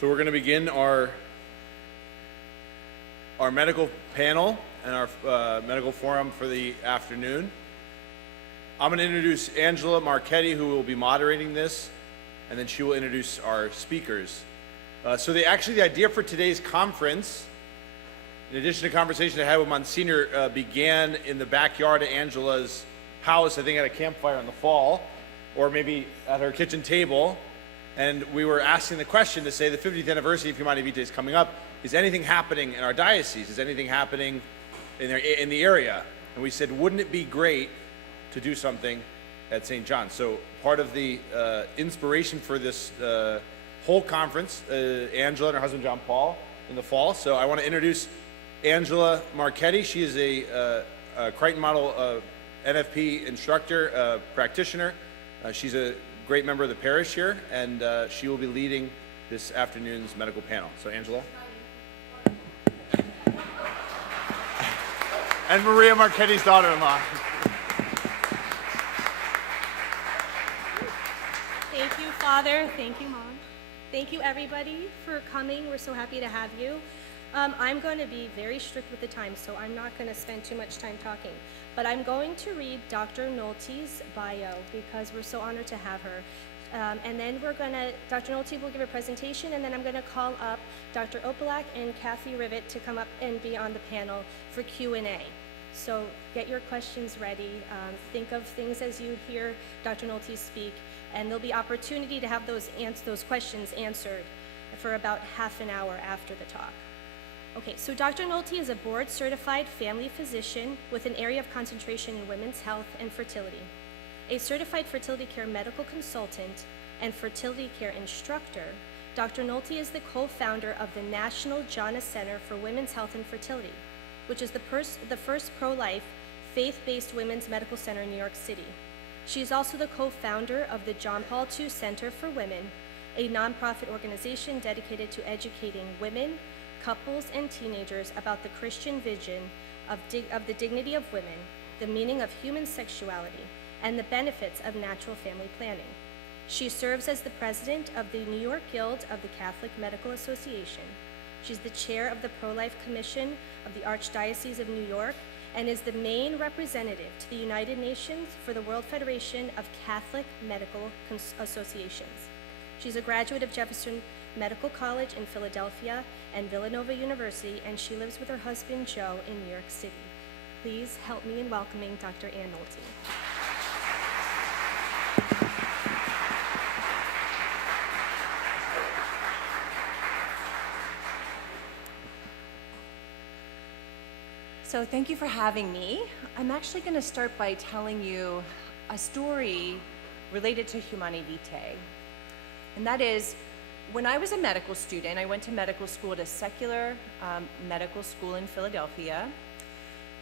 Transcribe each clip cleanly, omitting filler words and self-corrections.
So we're going to begin our medical panel and our medical forum for the afternoon. I'm going to introduce Angela Marchetti, who will be moderating this, and then she will introduce our speakers. So the idea for today's conference, in addition to conversation I had with Monsignor, began in the backyard of Angela's house, I think at a campfire in the fall, or maybe at her kitchen table. And we were asking the question to say the 50th anniversary of Humanae Vitae is coming up. Is anything happening in our diocese? Is anything happening in the area? And we said, wouldn't it be great to do something at St. John's? So part of the inspiration for this whole conference, Angela and her husband John Paul in the fall. So I want to introduce Angela Marchetti. She is a Crichton Model NFP instructor, practitioner. She's a great member of the parish here, and she will be leading this afternoon's medical panel. So Angela. And Maria Marchetti's daughter-in-law. Thank you, Father. Thank you, Mom. Thank you, everybody, for coming. We're so happy to have you. I'm going to be very strict with the time, so I'm not going to spend too much time talking. But I'm going to read Dr. Nolte's bio because we're so honored to have her. And then Dr. Nolte will give a presentation, and then I'm going to call up Dr. Opalak and Kathy Rivet to come up and be on the panel for Q&A. So get your questions ready. Think of things as you hear Dr. Nolte speak, and there'll be opportunity to have those questions answered for about half an hour after the talk. Okay, so Dr. Nolte is a board-certified family physician with an area of concentration in women's health and fertility, a certified fertility care medical consultant and fertility care instructor. Dr. Nolte is the co-founder of the National Jana Center for Women's Health and Fertility, which is the first pro-life, faith-based women's medical center in New York City. She is also the co-founder of the John Paul II Center for Women, a nonprofit organization dedicated to educating women, couples, and teenagers about the Christian vision of the dignity of women, the meaning of human sexuality, and the benefits of natural family planning. She serves as the president of the New York Guild of the Catholic Medical Association. She's the chair of the Pro-Life Commission of the Archdiocese of New York and is the main representative to the United Nations for the World Federation of Catholic Medical Associations. She's a graduate of Jefferson Medical College in Philadelphia and Villanova University, and she lives with her husband, Joe, in New York City. Please help me in welcoming Dr. Ann Nolte. So thank you for having me. I'm actually going to start by telling you a story related to Humanae Vitae. And that is, when I was a medical student, I went to medical school at a secular medical school in Philadelphia.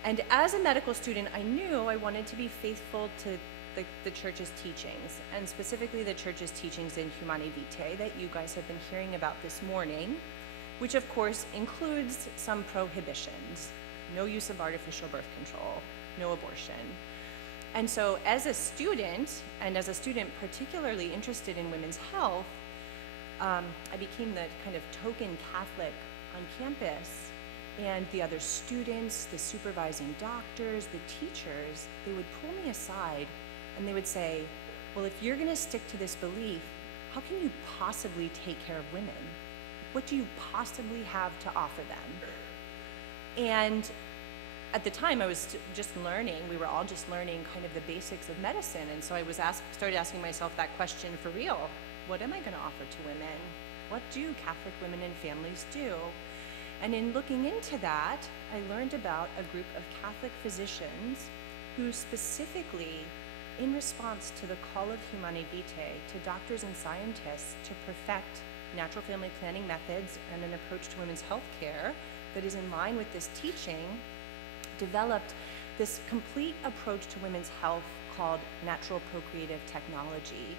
And as a medical student, I knew I wanted to be faithful to the church's teachings, and specifically the church's teachings in Humanae Vitae that you guys have been hearing about this morning, which of course includes some prohibitions. No use of artificial birth control, no abortion. And so as a student, particularly interested in women's health, I became the kind of token Catholic on campus, and the other students, the supervising doctors, the teachers, they would pull me aside and they would say, well, if you're gonna stick to this belief, how can you possibly take care of women? What do you possibly have to offer them? And at the time, I was just learning, we were all just learning kind of the basics of medicine, and so I started asking myself that question for real. What am I going to offer to women? What do Catholic women and families do? And in looking into that, I learned about a group of Catholic physicians who specifically, in response to the call of Humanae Vitae, to doctors and scientists to perfect natural family planning methods and an approach to women's health care that is in line with this teaching, developed this complete approach to women's health called natural procreative technology.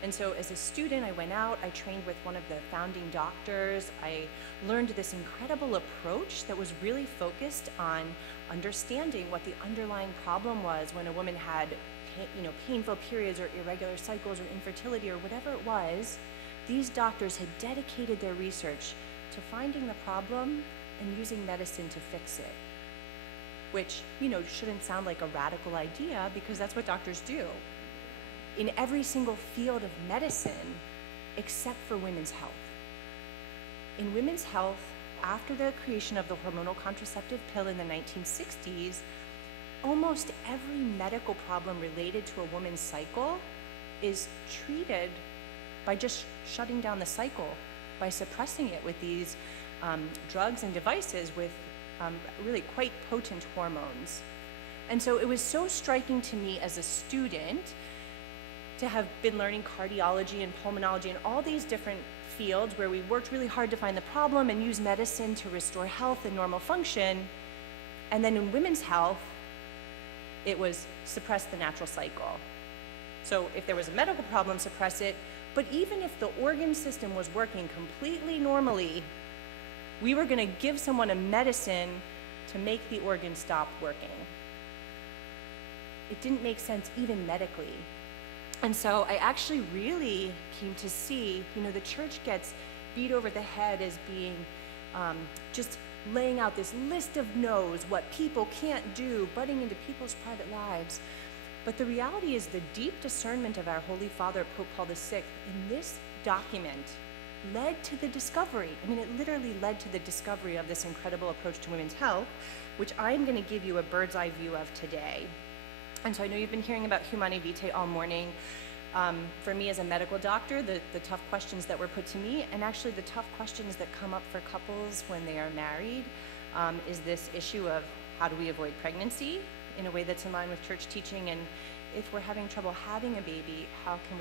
And so as a student, I went out, I trained with one of the founding doctors. I learned this incredible approach that was really focused on understanding what the underlying problem was when a woman had painful periods or irregular cycles or infertility or whatever it was, these doctors had dedicated their research to finding the problem and using medicine to fix it. Which, shouldn't sound like a radical idea because that's what doctors do in every single field of medicine except for women's health. In women's health, after the creation of the hormonal contraceptive pill in the 1960s, almost every medical problem related to a woman's cycle is treated by just shutting down the cycle, by suppressing it with these drugs and devices with really quite potent hormones. And so it was so striking to me as a student to have been learning cardiology and pulmonology and all these different fields where we worked really hard to find the problem and use medicine to restore health and normal function. And then in women's health, it was suppress the natural cycle. So if there was a medical problem, suppress it. But even if the organ system was working completely normally, we were going to give someone a medicine to make the organ stop working. It didn't make sense even medically. And so I actually really came to see, the church gets beat over the head as being just laying out this list of no's, what people can't do, butting into people's private lives. But the reality is the deep discernment of our Holy Father, Pope Paul VI, in this document led to the discovery. It literally led to the discovery of this incredible approach to women's health, which I'm going to give you a bird's eye view of today. And so I know you've been hearing about Humanae Vitae all morning. For me as a medical doctor, the tough questions that were put to me, and actually the tough questions that come up for couples when they are married, is this issue of how do we avoid pregnancy in a way that's in line with church teaching, and if we're having trouble having a baby, how can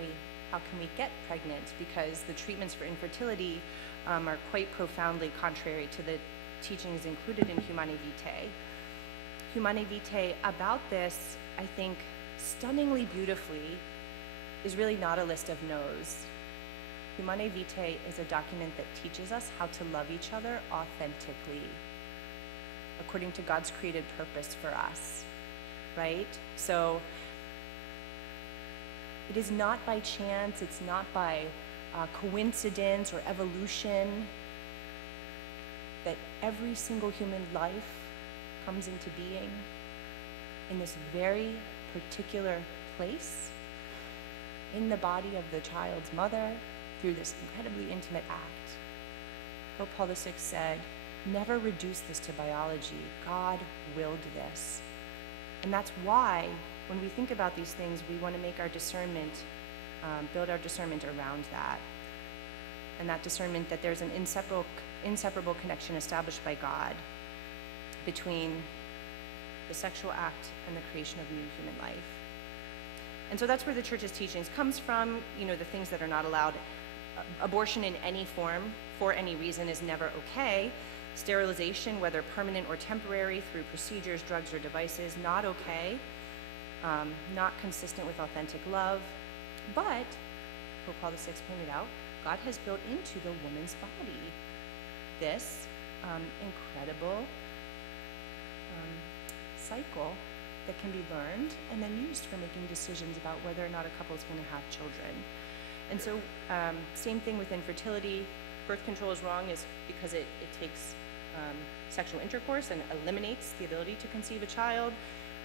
we get pregnant? Because the treatments for infertility are quite profoundly contrary to the teachings included in Humanae Vitae. Humanae Vitae about this, I think, stunningly beautifully, is really not a list of no's. Humanae Vitae is a document that teaches us how to love each other authentically, according to God's created purpose for us, right? So it is not by chance, it's not by coincidence or evolution that every single human life comes into being in this very particular place, in the body of the child's mother, through this incredibly intimate act. Pope Paul VI said, never reduce this to biology. God willed this. And that's why, when we think about these things, we want to make our discernment, build our discernment around that. And that discernment that there's an inseparable connection established by God between the sexual act and the creation of new human life. And so that's where the church's teachings comes from, the things that are not allowed. Abortion in any form, for any reason, is never okay. Sterilization, whether permanent or temporary, through procedures, drugs, or devices, not okay. Not consistent with authentic love. But, Pope Paul VI pointed out, God has built into the woman's body this incredible cycle that can be learned and then used for making decisions about whether or not a couple is going to have children. And so, same thing with infertility. Birth control is wrong is because it takes sexual intercourse and eliminates the ability to conceive a child.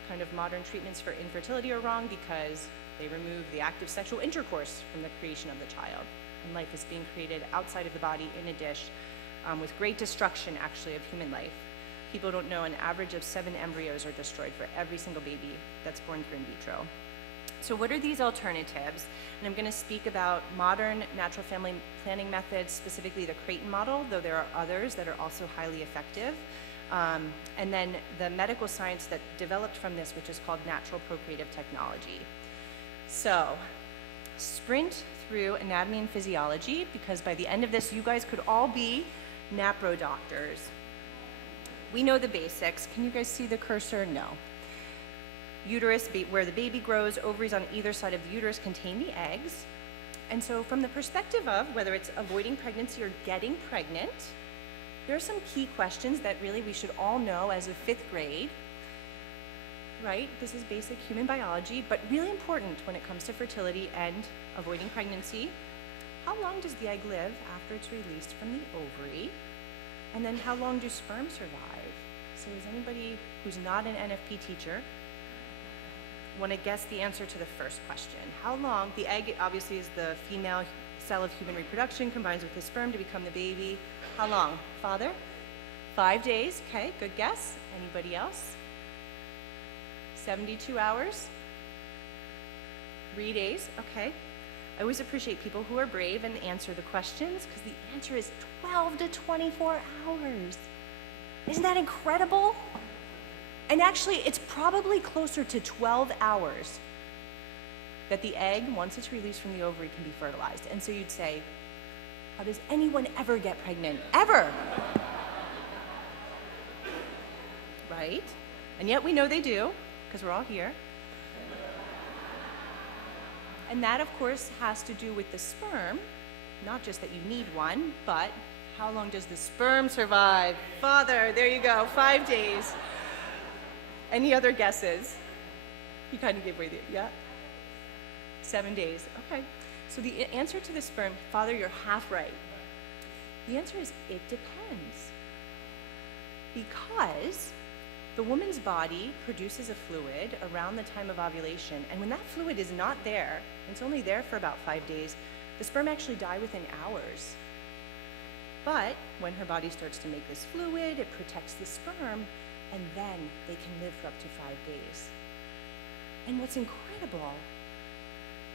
Kind of modern treatments for infertility are wrong because they remove the act of sexual intercourse from the creation of the child. And life is being created outside of the body in a dish with great destruction, actually, of human life. People don't know an average of 7 embryos are destroyed for every single baby that's born through in vitro. So what are these alternatives? And I'm going to speak about modern natural family planning methods, specifically the Creighton model, though there are others that are also highly effective. And then the medical science that developed from this, which is called natural procreative technology. So sprint through anatomy and physiology, because by the end of this, you guys could all be NAPRO doctors. We know the basics. Can you guys see the cursor? No. Uterus, where the baby grows, ovaries on either side of the uterus contain the eggs. And so from the perspective of whether it's avoiding pregnancy or getting pregnant, there are some key questions that really we should all know as of 5th grade, right? This is basic human biology, but really important when it comes to fertility and avoiding pregnancy. how long does the egg live after it's released from the ovary? And then how long do sperm survive? So is anybody who's not an NFP teacher want to guess the answer to the first question? How long, the egg obviously is the female cell of human reproduction, combines with the sperm to become the baby. How long? Father? 5 days, okay, good guess. Anybody else? 72 hours? 3 days, okay. I always appreciate people who are brave and answer the questions because the answer is 12 to 24 hours. Isn't that incredible? And actually, it's probably closer to 12 hours that the egg, once it's released from the ovary, can be fertilized. And so you'd say, how does anyone ever get pregnant? Ever! Right? And yet we know they do, because we're all here. And that, of course, has to do with the sperm, not just that you need one, but how long does the sperm survive? Father, there you go, 5 days. Any other guesses? You kind of gave away the, yeah? 7 days, okay. So the answer to the sperm, Father, you're half right. The answer is, it depends. Because the woman's body produces a fluid around the time of ovulation, and when that fluid is not there, and it's only there for about 5 days, the sperm actually die within hours. But when her body starts to make this fluid, it protects the sperm, and then they can live for up to 5 days. And what's incredible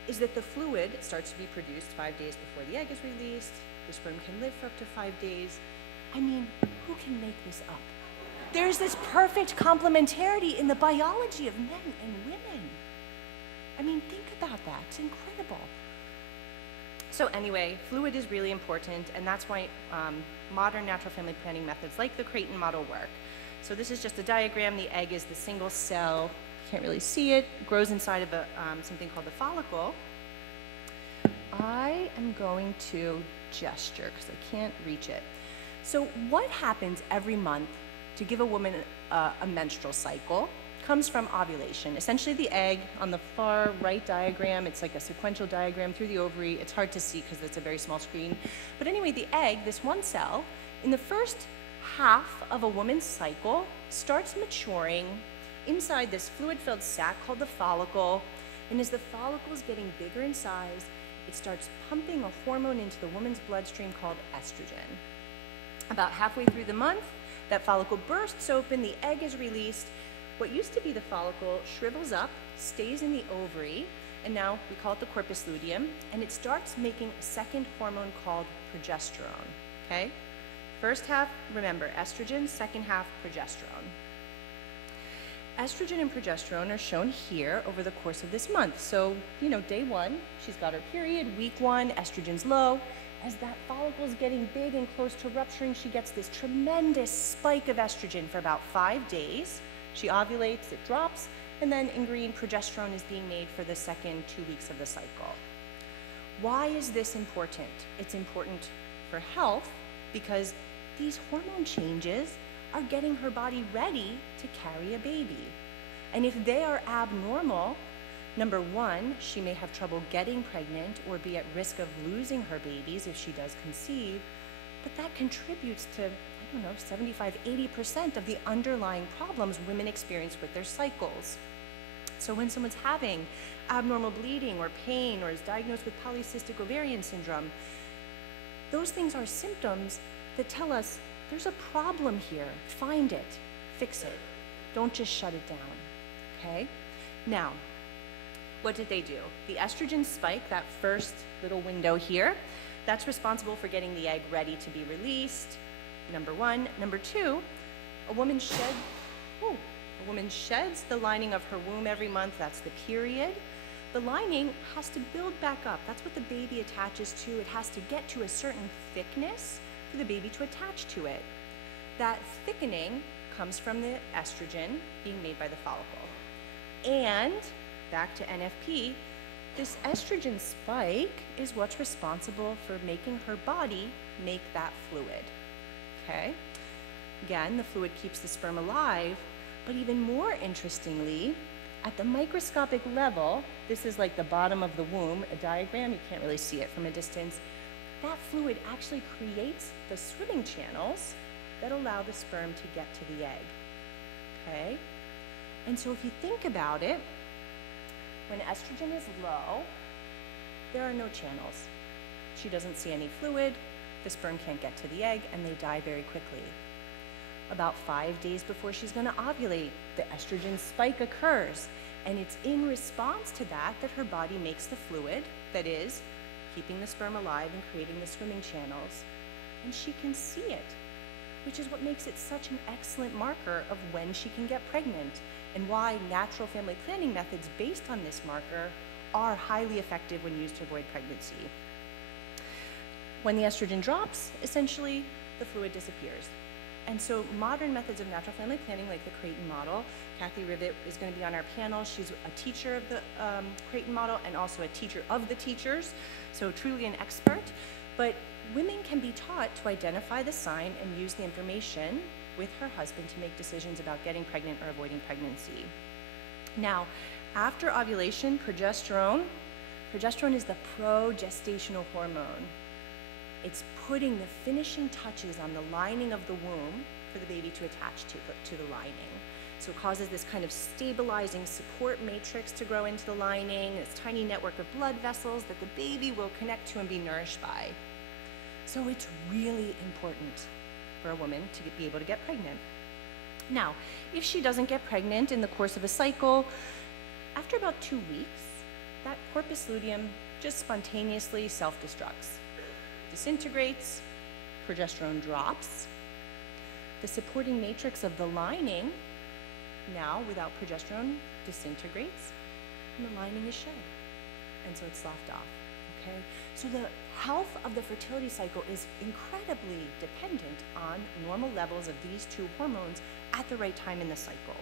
is that the fluid starts to be produced 5 days before the egg is released. The sperm can live for up to 5 days. I mean, who can make this up? There's this perfect complementarity in the biology of men and women. I mean, think about that. It's incredible. So anyway, fluid is really important, and that's why modern natural family planning methods like the Creighton model work. So this is just a diagram. The egg is the single cell. Can't really see it. It grows inside of something called the follicle. I am going to gesture because I can't reach it. So what happens every month to give a woman a menstrual cycle comes from ovulation. Essentially the egg on the far right diagram, it's like a sequential diagram through the ovary. It's hard to see because it's a very small screen. But anyway, the egg, this one cell, in the first half of a woman's cycle starts maturing inside this fluid-filled sac called the follicle. And as the follicle is getting bigger in size, it starts pumping a hormone into the woman's bloodstream called estrogen. About halfway through the month, that follicle bursts open, the egg is released. What used to be the follicle shrivels up, stays in the ovary, and now we call it the corpus luteum, and it starts making a second hormone called progesterone, okay? First half, remember, estrogen, second half, progesterone. Estrogen and progesterone are shown here over the course of this month. So, you know, day one, she's got her period. Week one, estrogen's low. As that follicle is getting big and close to rupturing, she gets this tremendous spike of estrogen for about 5 days. She ovulates, it drops, and then in green, progesterone is being made for the second 2 weeks of the cycle. Why is this important? It's important for health because these hormone changes are getting her body ready to carry a baby. And if they are abnormal, number one, she may have trouble getting pregnant or be at risk of losing her babies if she does conceive, but that contributes to, 75-80% of the underlying problems women experience with their cycles. So when someone's having abnormal bleeding or pain or is diagnosed with polycystic ovarian syndrome, those things are symptoms that tell us there's a problem here. Find it, fix it. Don't just shut it down, okay? Now, what did they do? The estrogen spike, that first little window here, that's responsible for getting the egg ready to be released, number one. Number two, a woman sheds the lining of her womb every month, that's the period. The lining has to build back up. That's what the baby attaches to. It has to get to a certain thickness for the baby to attach to it. That thickening comes from the estrogen being made by the follicle. And back to NFP, this estrogen spike is what's responsible for making her body make that fluid, okay? Again, the fluid keeps the sperm alive, but even more interestingly, at the microscopic level, this is like the bottom of the womb, a diagram, you can't really see it from a distance. that fluid actually creates the swimming channels that allow the sperm to get to the egg, okay? And so if you think about it, when estrogen is low, there are no channels. She doesn't see any fluid, the sperm can't get to the egg, and they die very quickly. About 5 days before she's gonna ovulate, the estrogen spike occurs, and it's in response to that that her body makes the fluid that is keeping the sperm alive and creating the swimming channels, and she can see it, which is what makes it such an excellent marker of when she can get pregnant and why natural family planning methods based on this marker are highly effective when used to avoid pregnancy. When the estrogen drops, essentially the fluid disappears. And so modern methods of natural family planning, like the Creighton model, Kathy Rivet is going to be on our panel. She's a teacher of the Creighton model and also a teacher of the teachers, so truly an expert. But women can be taught to identify the sign and use the information with her husband to make decisions about getting pregnant or avoiding pregnancy. Now, after ovulation, progesterone is the progestational hormone. It's putting the finishing touches on the lining of the womb for the baby to attach to the lining. So it causes this kind of stabilizing support matrix to grow into the lining, this tiny network of blood vessels that the baby will connect to and be nourished by. So it's really important for a woman to be able to get pregnant. Now, if she doesn't get pregnant in the course of a cycle, after about 2 weeks, that corpus luteum just spontaneously self-destructs. Disintegrates, progesterone drops, the supporting matrix of the lining, now without progesterone, disintegrates, and the lining is shed, and so it's sloughed off, okay? So the health of the fertility cycle is incredibly dependent on normal levels of these two hormones at the right time in the cycle.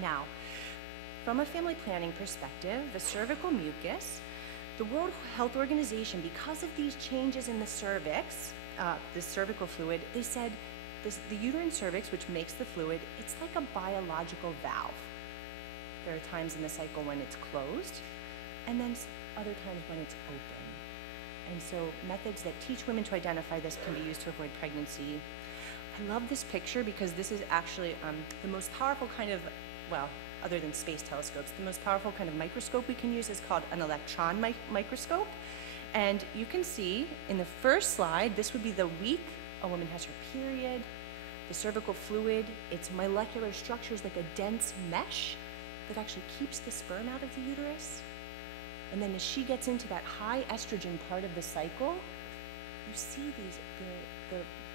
Now, from a family planning perspective, the cervical mucus, the World Health Organization, because of these changes in the cervix, the cervical fluid, they said the uterine cervix, which makes the fluid, it's like a biological valve. There are times in the cycle when it's closed, and then other times when it's open. And so methods that teach women to identify this can be used to avoid pregnancy. I love this picture because this is actually the most powerful kind of, well, other than space telescopes, the most powerful kind of microscope we can use is called an electron microscope. And you can see in the first slide, this would be the week a woman has her period. The cervical fluid, its molecular structure is like a dense mesh that actually keeps the sperm out of the uterus. And then as she gets into that high estrogen part of the cycle, you see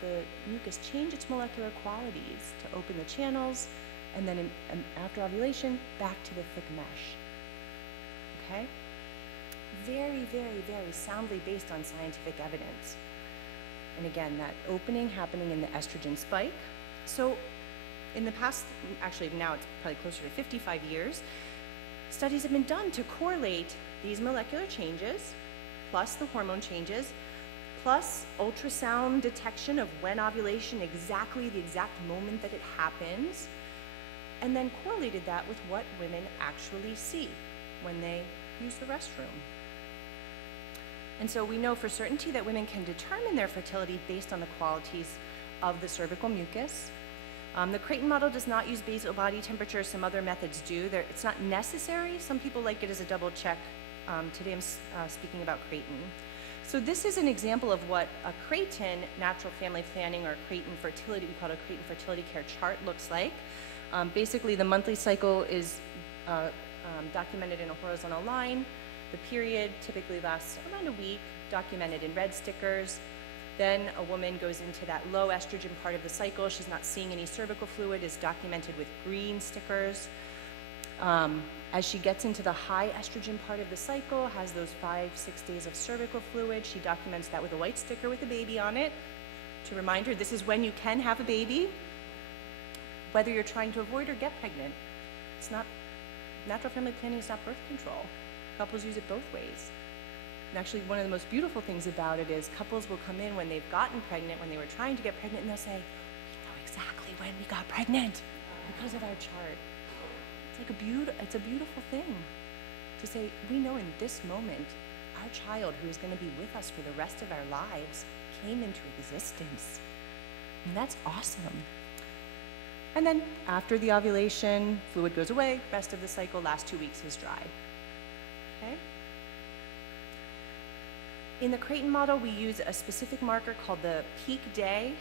the mucus change its molecular qualities to open the channels, and then after ovulation, back to the thick mesh, okay? Very, very, very soundly based on scientific evidence. And again, that opening happening in the estrogen spike. So in the past, actually now it's probably closer to 55 years, studies have been done to correlate these molecular changes, plus the hormone changes, plus ultrasound detection of when ovulation, exactly the exact moment that it happens, and then correlated that with what women actually see when they use the restroom. And so we know for certainty that women can determine their fertility based on the qualities of the cervical mucus. The Creighton model does not use basal body temperature. Some other methods do. It's not necessary. Some people like it as a double check. Today I'm speaking about Creighton. So this is an example of what a Creighton natural family planning or Creighton fertility, we call it a Creighton fertility care chart, looks like. Basically, the monthly cycle is documented in a horizontal line. The period typically lasts around a week, documented in red stickers. Then a woman goes into that low estrogen part of the cycle. She's not seeing any cervical fluid, is documented with green stickers. As she gets into the high estrogen part of the cycle, has those 5-6 days of cervical fluid, she documents that with a white sticker with a baby on it to remind her this is when you can have a baby, whether you're trying to avoid or get pregnant. It's not, natural family planning is not birth control. Couples use it both ways. And actually, one of the most beautiful things about it is couples will come in when they've gotten pregnant, when they were trying to get pregnant, and they'll say, we know exactly when we got pregnant because of our chart. It's like it's a beautiful thing to say, we know in this moment our child, who is going to be with us for the rest of our lives, came into existence. And that's awesome. And then after the ovulation, fluid goes away, rest of the cycle, last 2 weeks is dry. Okay? In the Creighton model, we use a specific marker called the peak day.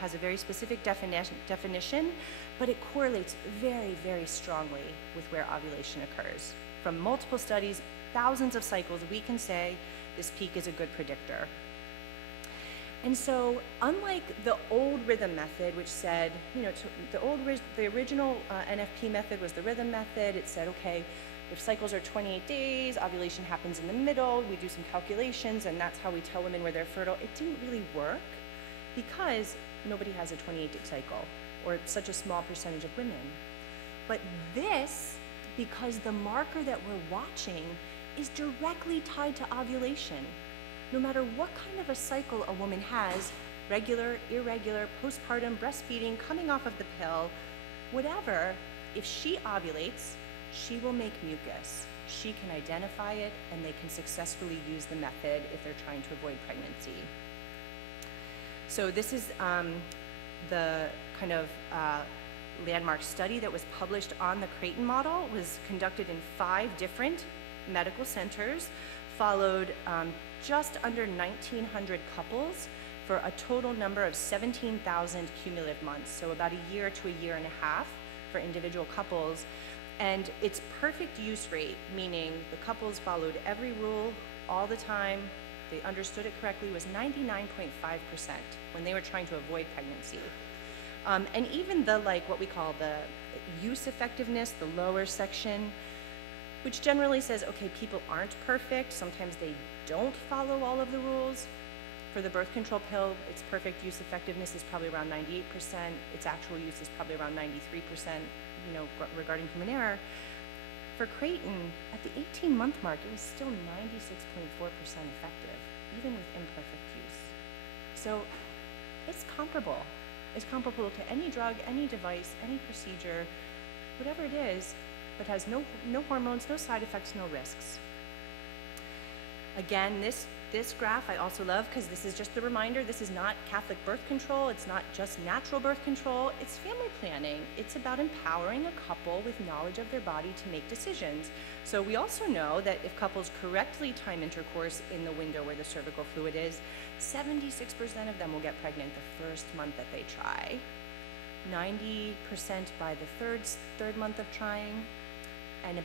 Has a very specific definition, but it correlates very, very strongly with where ovulation occurs. From multiple studies, thousands of cycles, we can say this peak is a good predictor. And so, unlike the old rhythm method, which said, the original NFP method was the rhythm method. It said, okay, if cycles are 28 days, ovulation happens in the middle, we do some calculations, and that's how we tell women where they're fertile. It didn't really work because nobody has a 28-day cycle, or such a small percentage of women. But this, because the marker that we're watching is directly tied to ovulation. No matter what kind of a cycle a woman has, regular, irregular, postpartum, breastfeeding, coming off of the pill, whatever, if she ovulates, she will make mucus. She can identify it, and they can successfully use the method if they're trying to avoid pregnancy. So this is the kind of landmark study that was published on the Creighton model. It was conducted in 5 different medical centers, followed just under 1,900 couples for a total number of 17,000 cumulative months, so about a year to a year and a half for individual couples. And its perfect use rate, meaning the couples followed every rule all the time, they understood it correctly, was 99.5% when they were trying to avoid pregnancy. And even the, what we call the use effectiveness, the lower section, which generally says, okay, people aren't perfect. Sometimes they don't follow all of the rules. For the birth control pill, its perfect use effectiveness is probably around 98%. Its actual use is probably around 93%, regarding human error. For Creighton, at the 18-month mark, it was still 96.4% effective, even with imperfect use. So it's comparable. It's comparable to any drug, any device, any procedure, whatever it is, but has no hormones, no side effects, no risks. Again, this graph I also love because this is just the reminder, this is not Catholic birth control, it's not just natural birth control, it's family planning. It's about empowering a couple with knowledge of their body to make decisions. So we also know that if couples correctly time intercourse in the window where the cervical fluid is, 76% of them will get pregnant the first month that they try, 90% by the third month of trying, and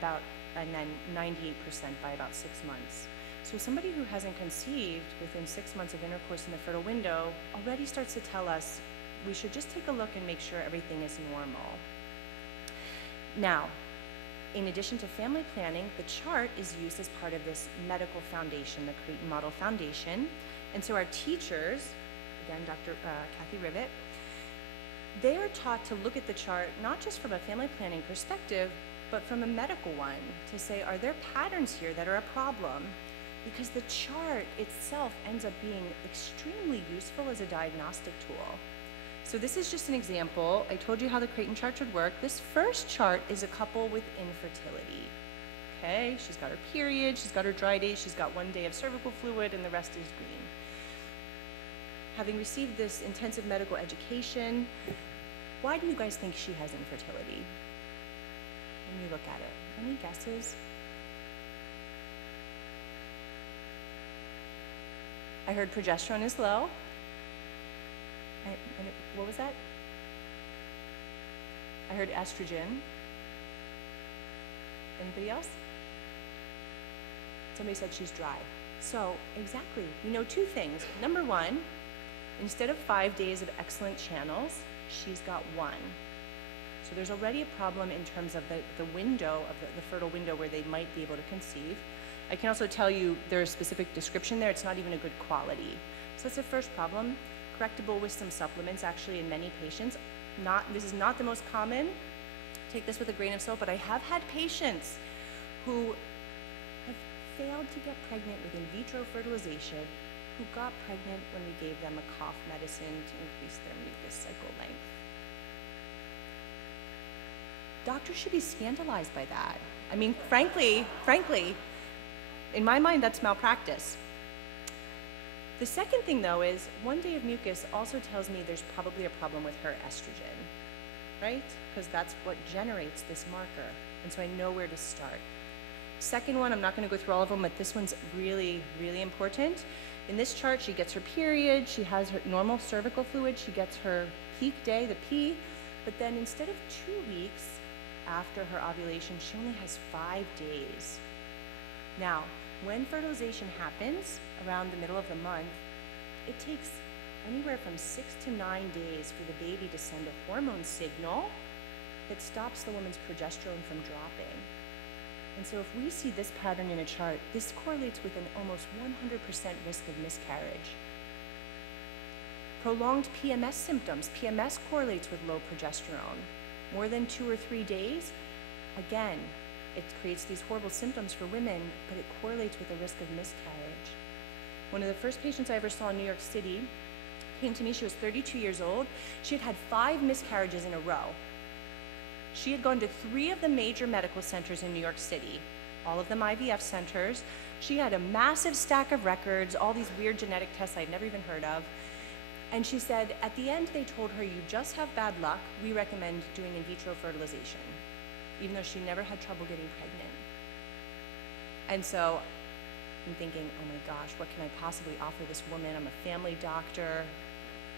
then 98% by about 6 months. So somebody who hasn't conceived within 6 months of intercourse in the fertile window already starts to tell us we should just take a look and make sure everything is normal. Now, in addition to family planning, the chart is used as part of this medical foundation, the Creighton Model Foundation. And so our teachers, again, Dr. Kathy Rivet, they are taught to look at the chart not just from a family planning perspective, but from a medical one, to say, are there patterns here that are a problem? Because the chart itself ends up being extremely useful as a diagnostic tool. So this is just an example. I told you how the Creighton charts would work. This first chart is a couple with infertility. Okay, she's got her period, she's got her dry days, she's got 1 day of cervical fluid, and the rest is green. Having received this intensive medical education, why do you guys think she has infertility? When you look at it, any guesses? I heard progesterone is low. What was that? I heard estrogen. Anybody else? Somebody said she's dry. So, exactly, we know 2 things. Number 1, instead of 5 days of excellent channels, she's got 1. So there's already a problem in terms of the window, of the fertile window where they might be able to conceive. I can also tell you there's a specific description there. It's not even a good quality. So that's the first problem. Correctable with some supplements, actually, in many patients. This is not the most common. Take this with a grain of salt, but I have had patients who have failed to get pregnant with in vitro fertilization, who got pregnant when we gave them a cough medicine to increase their mucus cycle length. Doctors should be scandalized by that. I mean, frankly, In my mind, that's malpractice. The second thing, though, is 1 day of mucus also tells me there's probably a problem with her estrogen, right? Because that's what generates this marker, and so I know where to start. Second one, I'm not going to go through all of them, but this one's really, really important. In this chart, she gets her period, she has her normal cervical fluid, she gets her peak day, the P, but then instead of 2 weeks after her ovulation, she only has 5 days. Now, when fertilization happens around the middle of the month, it takes anywhere from 6 to 9 days for the baby to send a hormone signal that stops the woman's progesterone from dropping. And so if we see this pattern in a chart, this correlates with an almost 100% risk of miscarriage. Prolonged PMS symptoms. PMS correlates with low progesterone. More than 2 or 3 days, again, it creates these horrible symptoms for women, but it correlates with the risk of miscarriage. One of the first patients I ever saw in New York City came to me. She was 32 years old. She had had 5 miscarriages in a row. She had gone to 3 of the major medical centers in New York City, all of them IVF centers. She had a massive stack of records, all these weird genetic tests I'd never even heard of. And she said, at the end, they told her, you just have bad luck. We recommend doing in vitro fertilization, even though she never had trouble getting pregnant. And so I'm thinking, oh my gosh, what can I possibly offer this woman? I'm a family doctor.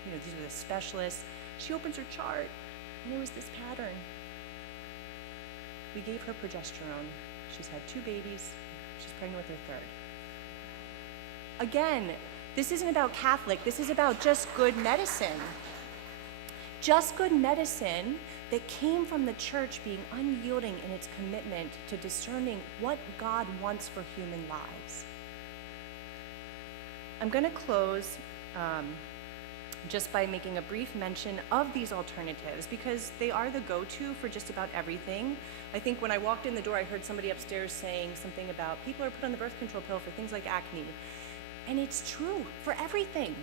You know, these are the specialists. She opens her chart, and it was this pattern. We gave her progesterone. She's had 2 babies. She's pregnant with her 3rd. Again, this isn't about Catholic. This is about just good medicine. Just good medicine that came from the church being unyielding in its commitment to discerning what God wants for human lives. I'm going to close just by making a brief mention of these alternatives because they are the go-to for just about everything. I think when I walked in the door, I heard somebody upstairs saying something about people are put on the birth control pill for things like acne. And it's true for everything.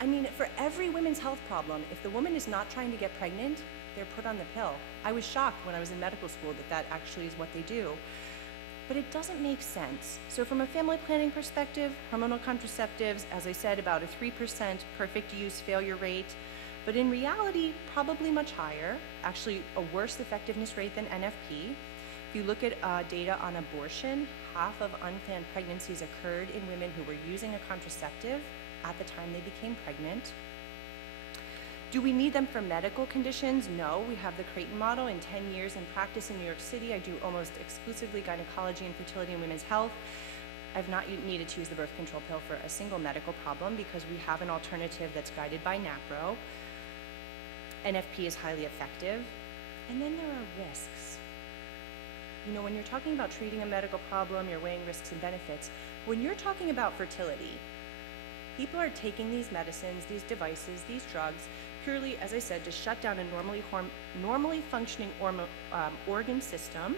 I mean, for every women's health problem, if the woman is not trying to get pregnant, they're put on the pill. I was shocked when I was in medical school that that actually is what they do. But it doesn't make sense. So from a family planning perspective, hormonal contraceptives, as I said, about a 3% perfect use failure rate, but in reality, probably much higher, actually a worse effectiveness rate than NFP. If you look at data on abortion, half of unplanned pregnancies occurred in women who were using a contraceptive at the time they became pregnant. Do we need them for medical conditions? No, we have the Creighton model. In 10 years in practice in New York City, I do almost exclusively gynecology and fertility and women's health. I've not needed to use the birth control pill for a single medical problem because we have an alternative that's guided by Nagle. NFP is highly effective. And then there are risks. You know, when you're talking about treating a medical problem, you're weighing risks and benefits. When you're talking about fertility, people are taking these medicines, these devices, these drugs, purely, as I said, to shut down a normally functioning organ system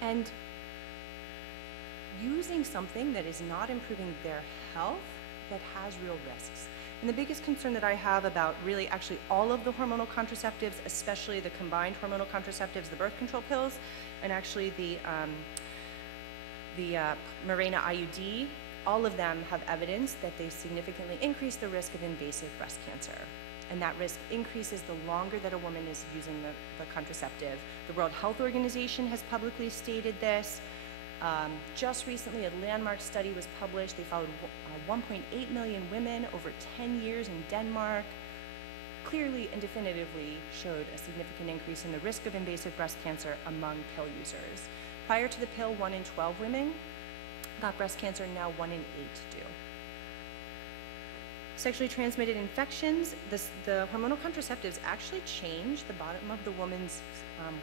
and using something that is not improving their health that has real risks. And the biggest concern that I have about really actually all of the hormonal contraceptives, especially the combined hormonal contraceptives, the birth control pills, and actually the Mirena IUD, all of them have evidence that they significantly increase the risk of invasive breast cancer. And that risk increases the longer that a woman is using the contraceptive. The World Health Organization has publicly stated this. Just recently, a landmark study was published. They followed 1.8 million women over 10 years in Denmark. Clearly and definitively showed a significant increase in the risk of invasive breast cancer among pill users. Prior to the pill, 1 in 12 women got breast cancer, now 1 in 8 do. Sexually transmitted infections, the hormonal contraceptives actually change the bottom of the woman's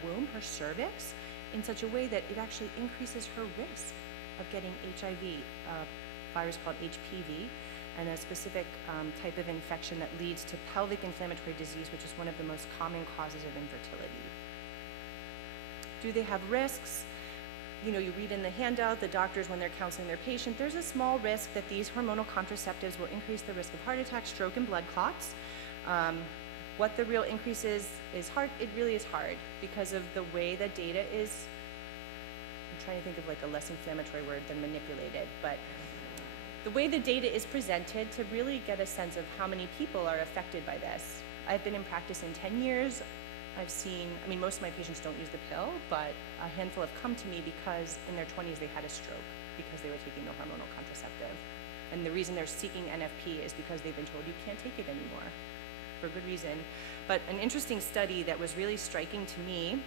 womb, her cervix, in such a way that it actually increases her risk of getting HIV, a virus called HPV, and a specific type of infection that leads to pelvic inflammatory disease, which is one of the most common causes of infertility. Do they have risks? You know, you read in the handout, the doctors, when they're counseling their patient, there's a small risk that these hormonal contraceptives will increase the risk of heart attack, stroke, and blood clots. What the real increase is hard. It really is hard because of the way that data is trying to think of like a less inflammatory word than manipulated, but the way the data is presented to really get a sense of how many people are affected by this. I've been in practice in 10 years. I've seen, I mean, most of my patients don't use the pill, but a handful have come to me because in their 20s they had a stroke because they were taking no hormonal contraceptive. And the reason they're seeking NFP is because they've been told you can't take it anymore, for good reason. But an interesting study that was really striking to me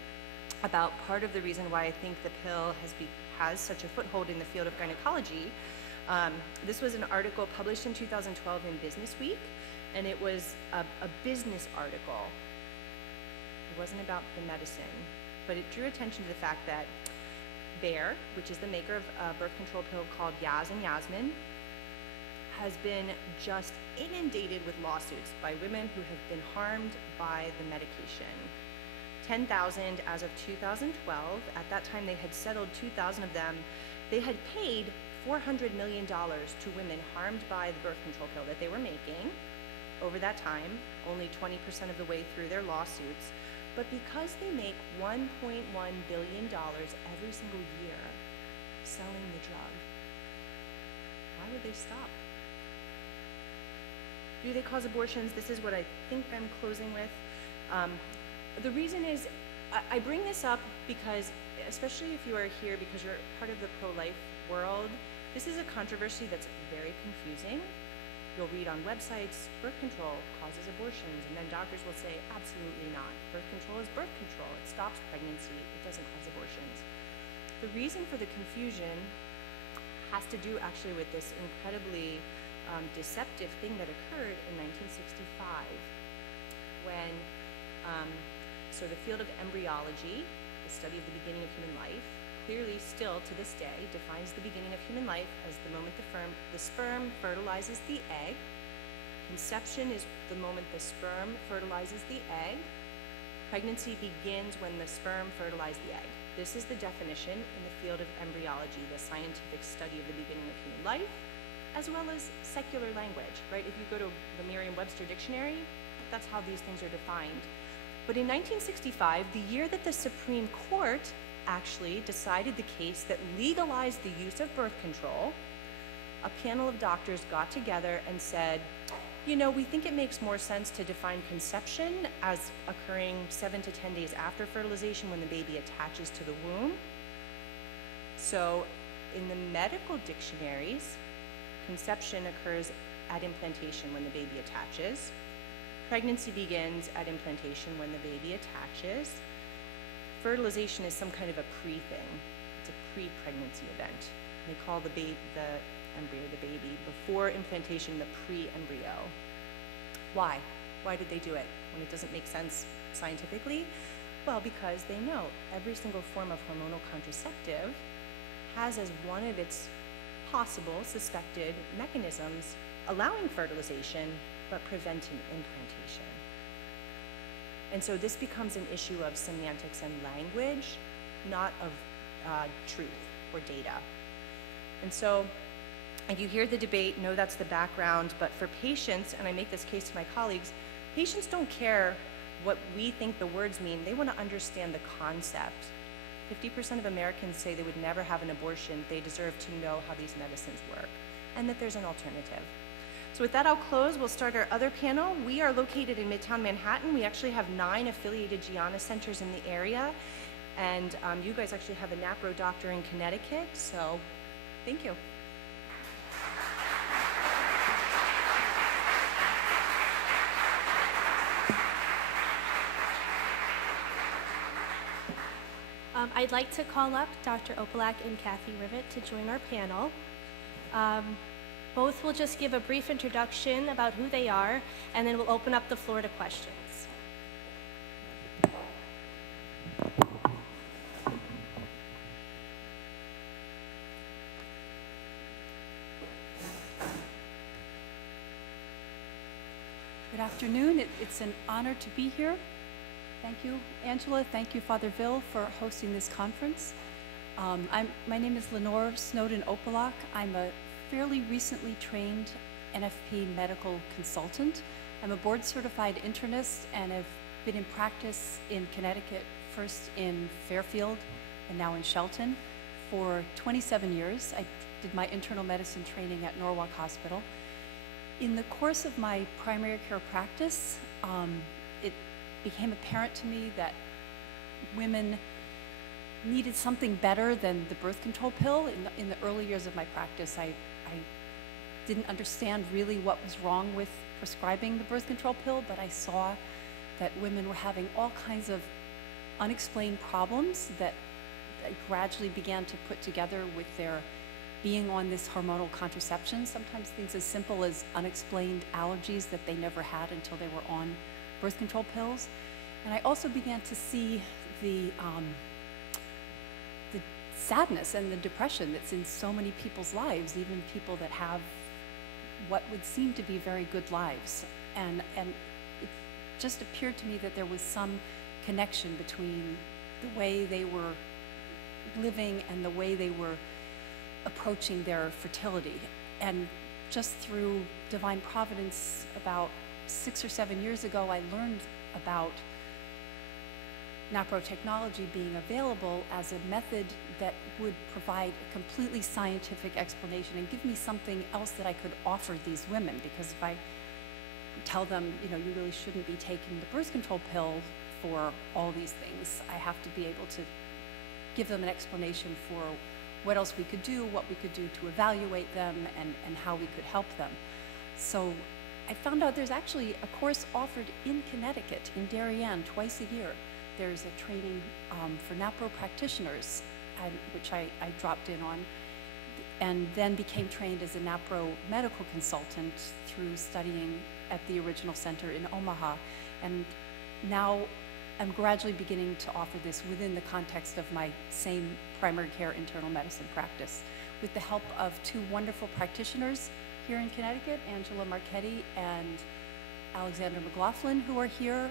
about part of the reason why I think the pill has such a foothold in the field of gynecology. This was an article published in 2012 in Business Week, and it was a business article. It wasn't about the medicine, but it drew attention to the fact that Bayer, which is the maker of a birth control pill called Yaz and Yasmin, has been just inundated with lawsuits by women who have been harmed by the medication. 10,000 as of 2012. At that time, they had settled 2,000 of them. They had paid $400 million to women harmed by the birth control pill that they were making over that time, only 20% of the way through their lawsuits. But because they make $1.1 billion every single year selling the drug, why would they stop? Do they cause abortions? This is what I think I'm closing with. The reason is, I bring this up because, especially if you are here because you're part of the pro-life world, this is a controversy that's very confusing. You'll read on websites, birth control causes abortions, and then doctors will say, absolutely not. Birth control is birth control. It stops pregnancy. It doesn't cause abortions. The reason for the confusion has to do actually with this incredibly deceptive thing that occurred in 1965 when so the field of embryology, the study of the beginning of human life, clearly still to this day defines the beginning of human life as the moment the sperm fertilizes the egg. Conception is the moment the sperm fertilizes the egg. Pregnancy begins when the sperm fertilizes the egg. This is the definition in the field of embryology, the scientific study of the beginning of human life, as well as secular language, right? If you go to the Merriam-Webster dictionary, that's how these things are defined. But in 1965, the year that the Supreme Court actually decided the case that legalized the use of birth control, a panel of doctors got together and said, you know, we think it makes more sense to define conception as occurring 7 to 10 days after fertilization when the baby attaches to the womb. So in the medical dictionaries, conception occurs at implantation when the baby attaches. Pregnancy begins at implantation when the baby attaches. Fertilization is some kind of a pre-thing. It's a pre-pregnancy event. They call the embryo the baby. Before implantation, the pre-embryo. Why? Why did they do it when it doesn't make sense scientifically? Well, because they know every single form of hormonal contraceptive has as one of its possible suspected mechanisms allowing fertilization but preventing implantation. And so this becomes an issue of semantics and language, not of truth or data. And so, and you hear the debate, know that's the background, but for patients, and I make this case to my colleagues, patients don't care what we think the words mean. They want to understand the concept. 50% of Americans say they would never have an abortion. They deserve to know how these medicines work and that there's an alternative. So with that, I'll close. We'll start our other panel. We are located in Midtown Manhattan. We actually have 9 affiliated Gianna centers in the area. And you guys actually have a NAPRO doctor in Connecticut. So thank you. I'd like to call up Dr. Opalak and Kathy Rivet to join our panel. Both will just give a brief introduction about who they are, and then we'll open up the floor to questions. Good afternoon. It's an honor to be here. Thank you, Angela. Thank you, Father Bill, for hosting this conference. My name is Lenore Snowden Opalak. I'm a fairly recently trained NFP medical consultant. I'm a board-certified internist and have been in practice in Connecticut, first in Fairfield and now in Shelton, for 27 years. I did my internal medicine training at Norwalk Hospital. In the course of my primary care practice, it became apparent to me that women needed something better than the birth control pill. In the early years of my practice, I didn't understand really what was wrong with prescribing the birth control pill, but I saw that women were having all kinds of unexplained problems that I gradually began to put together with their being on this hormonal contraception, sometimes things as simple as unexplained allergies that they never had until they were on birth control pills. And I also began to see the sadness and the depression that's in so many people's lives, even people that have what would seem to be very good lives. And it just appeared to me that there was some connection between the way they were living and the way they were approaching their fertility. And just through divine providence, about 6 or 7 years ago, I learned about NAPRO technology being available as a method that would provide a completely scientific explanation and give me something else that I could offer these women. Because if I tell them, you know, you really shouldn't be taking the birth control pill for all these things, I have to be able to give them an explanation for what else we could do, what we could do to evaluate them, and how we could help them. So I found out there's actually a course offered in Connecticut, in Darien, twice a year. There's a training for NAPRO practitioners, which I dropped in on, and then became trained as a NAPRO medical consultant through studying at the original center in Omaha. And now I'm gradually beginning to offer this within the context of my same primary care internal medicine practice, with the help of 2 wonderful practitioners here in Connecticut, Angela Marchetti and Alexander McLaughlin, who are here.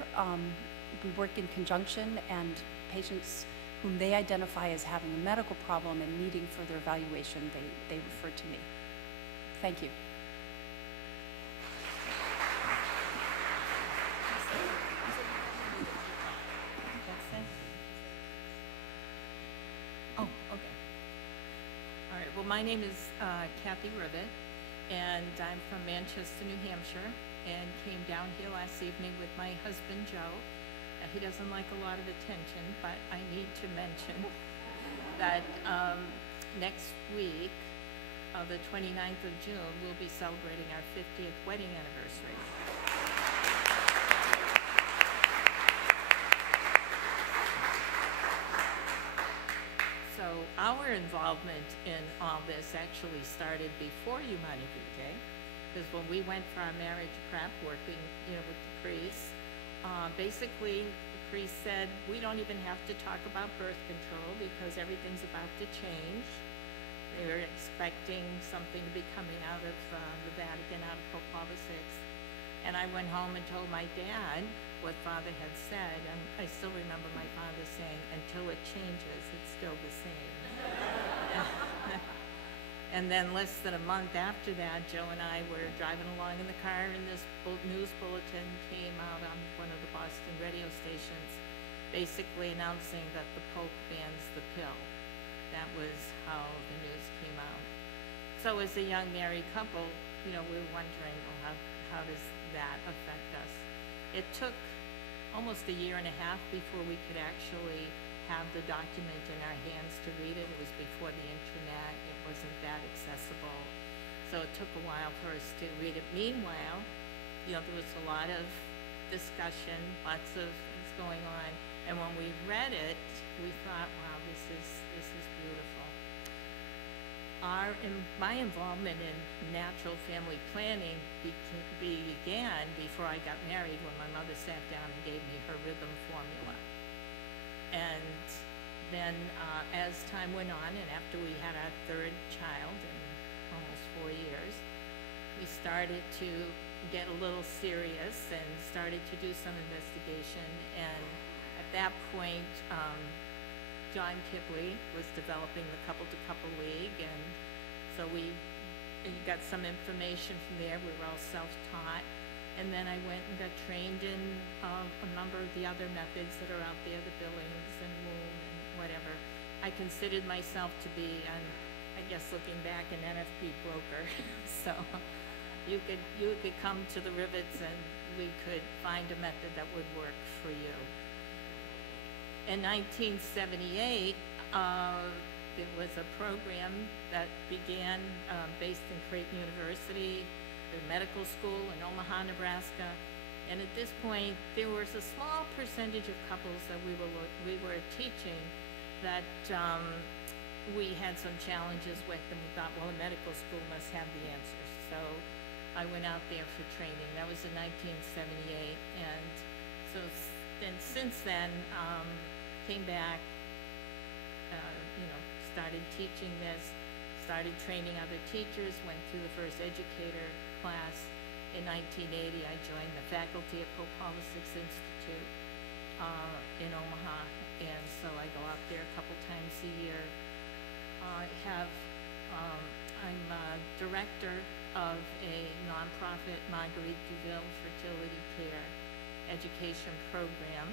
We work in conjunction, and patients whom they identify as having a medical problem and needing further evaluation, they refer to me. Thank you. Oh, okay. All right, well, my name is Kathy Ribbett, and I'm from Manchester, New Hampshire, and came down here last evening with my husband, Joe. He doesn't like a lot of attention, but I need to mention that next week, the 29th of June, we'll be celebrating our 50th wedding anniversary. So our involvement in all this actually started before Humani Vitae, because when we went for our marriage prep, working, with the priest, basically the priest said, we don't even have to talk about birth control because everything's about to change. They were expecting something to be coming out of the Vatican, out of Pope Paul VI. And I went home and told my dad what Father had said, and I still remember my father saying, until it changes, it's still the same. And then less than a month after that, Joe and I were driving along in the car, and this news bulletin came out on one of the Boston radio stations, basically announcing that the Pope bans the pill. That was how the news came out. So as a young married couple, we were wondering, how does that affect us? It took almost a year and a half before we could actually have the document in our hands to read it. It was before the internet. It wasn't that accessible. So it took a while for us to read it. Meanwhile, there was a lot of discussion, lots of things going on. And when we read it, we thought, wow, this is beautiful. My involvement in natural family planning began before I got married, when my mother sat down and gave me her rhythm formula. And then as time went on, and after we had our 3rd child in almost 4 years, we started to get a little serious and started to do some investigation. And at that point, John Kipley was developing the Couple to Couple League, and so we got some information from there. We were all self-taught. And then I went and got trained in a number of the other methods that are out there, the Billings and Moon and whatever. I considered myself to be, I guess looking back, an NFP broker. So you could come to the rivets and we could find a method that would work for you. In 1978, there was a program that began based in Creighton University, the medical school in Omaha, Nebraska. And at this point, there was a small percentage of couples that we were teaching that we had some challenges with, and we thought, well, a medical school must have the answers. So I went out there for training. That was in 1978, and so then since then, came back, started teaching this, started training other teachers, went through the first educator class. In 1980, I joined the faculty at Pope Paul VI Institute in Omaha, and so I go out there a couple times a year. I'm a director of a nonprofit Marguerite Duville fertility care education program.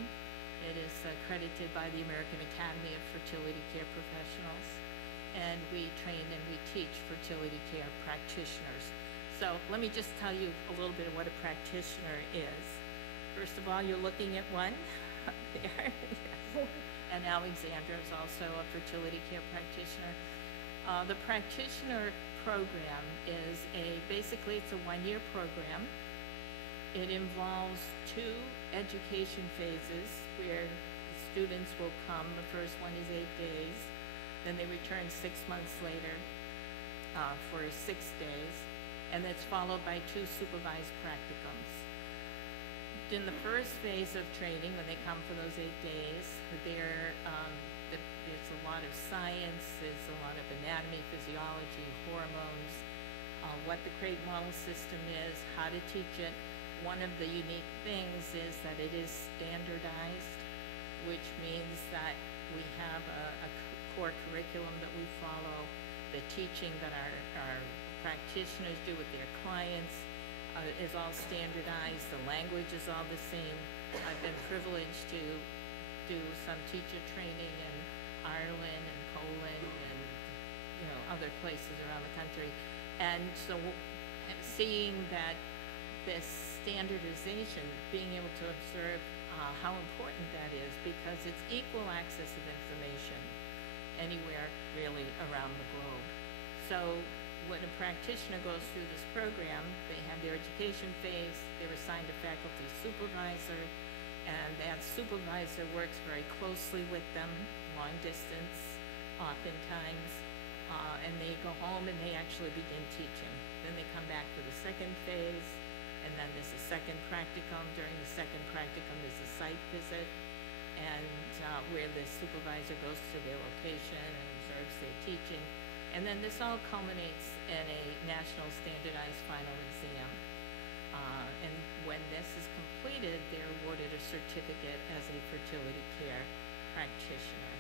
It is accredited by the American Academy of Fertility Care Professionals, and we train and we teach fertility care practitioners. So let me just tell you a little bit of what a practitioner is. First of all, you're looking at one up there. Yes. And Alexandra is also a fertility care practitioner. The practitioner program is basically it's a one-year program. It involves 2 education phases where the students will come. The first one is 8 days. Then they return 6 months later for 6 days. And it's followed by 2 supervised practicums. In the first phase of training, when they come for those 8 days, there's a lot of science, there's a lot of anatomy, physiology, hormones, what the Creighton model system is, how to teach it. One of the unique things is that it is standardized, which means that we have a core curriculum that we follow, the teaching that our practitioners do with their clients is all standardized, the language is all the same. I've been privileged to do some teacher training in Ireland and Poland and other places around the country. And so seeing that this standardization, being able to observe how important that is, because it's equal access of information anywhere really around the globe. So when a practitioner goes through this program, they have their education phase, they're assigned a faculty supervisor, and that supervisor works very closely with them, long distance, oftentimes, and they go home and they actually begin teaching. Then they come back for the second phase, and then there's a second practicum. During the second practicum, there's a site visit, and where the supervisor goes to their location and observes their teaching. And then this all culminates in a national standardized final exam. And when this is completed, they're awarded a certificate as a fertility care practitioner.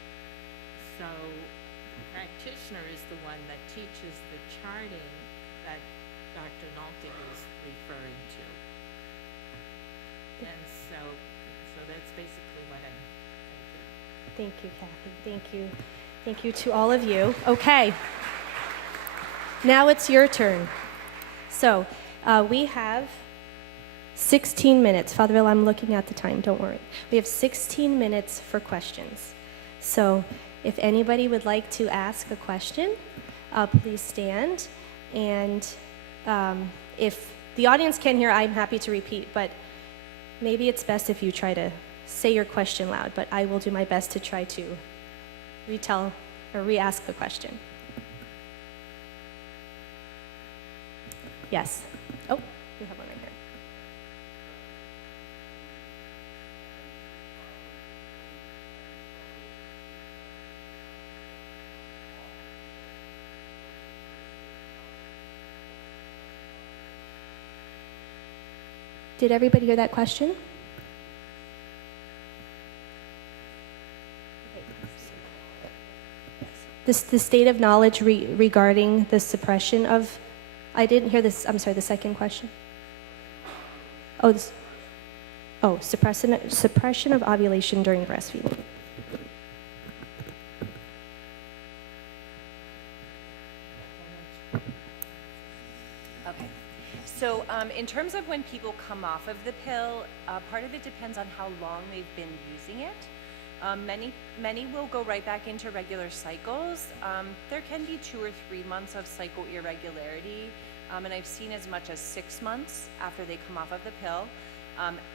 So the practitioner is the one that teaches the charting that Dr. Nagle is referring to. And so that's basically what I do. Thank you, Kathy. Thank you. Thank you to all of you. Okay. Now it's your turn. So we have 16 minutes. Father Bill, I'm looking at the time. Don't worry. We have 16 minutes for questions. So if anybody would like to ask a question, please stand. And if the audience can hear, I'm happy to repeat, but maybe it's best if you try to say your question loud, but I will do my best to try to retell or re-ask the question. Yes. Oh, we have one right here. Did everybody hear that question? The state of knowledge regarding the suppression of, I didn't hear this, I'm sorry, the second question. Suppression of ovulation during breastfeeding. In terms of when people come off of the pill, part of it depends on how long they've been using it. Many will go right back into regular cycles. There can be 2 or 3 months of cycle irregularity, and I've seen as much as 6 months after they come off of the pill